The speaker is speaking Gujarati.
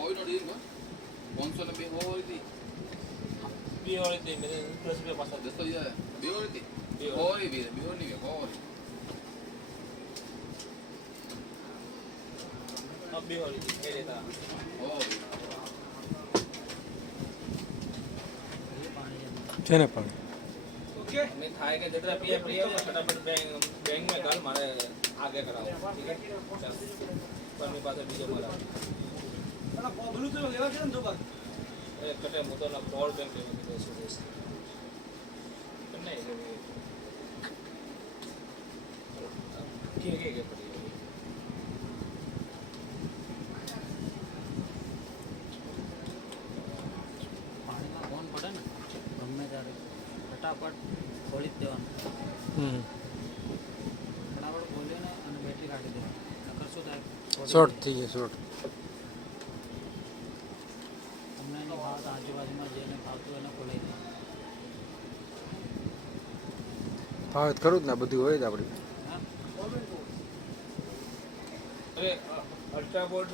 હોય નો ડીલ માં 500 ને 2 હોય હતી 2 હોય હતી મેં 10 રૂપિયા પાછા દસ્તો યાર 2 હોય હતી 2 હોય બે 2 ની હોય अब 2 હોય હતી કે લેતા હોય છે ને પાણી ओके मैं थाए के जितना पिया पिया फटाफट बैंक में डाल मारे आगे कराओ ठीक है चल पर मेरे पास बीजो मारा अला बोलू तो लेवा के दो बार ए कटे मु तो ना बॉल बैंक लेवा के सुदेश नहीं के पड़ी પાણીમાં કોણ પડે ને ગમે ત્યારે ફટાફટ ખોલી જ દેવાનું ફટાફટ ખોલ્યો ને અને બેટરી કાઢી દેવાની નકર શું થાય શોર્ટ થઈ જાય શોર્ટ તમને એની ભાત આજુબાજુમાં જેને ફાવતું એને ખોલાઈ દેવાનું ભાવ ખરું જ ને બધું હોય જ આપણી હા अरे अल्ट्रा बोर्ड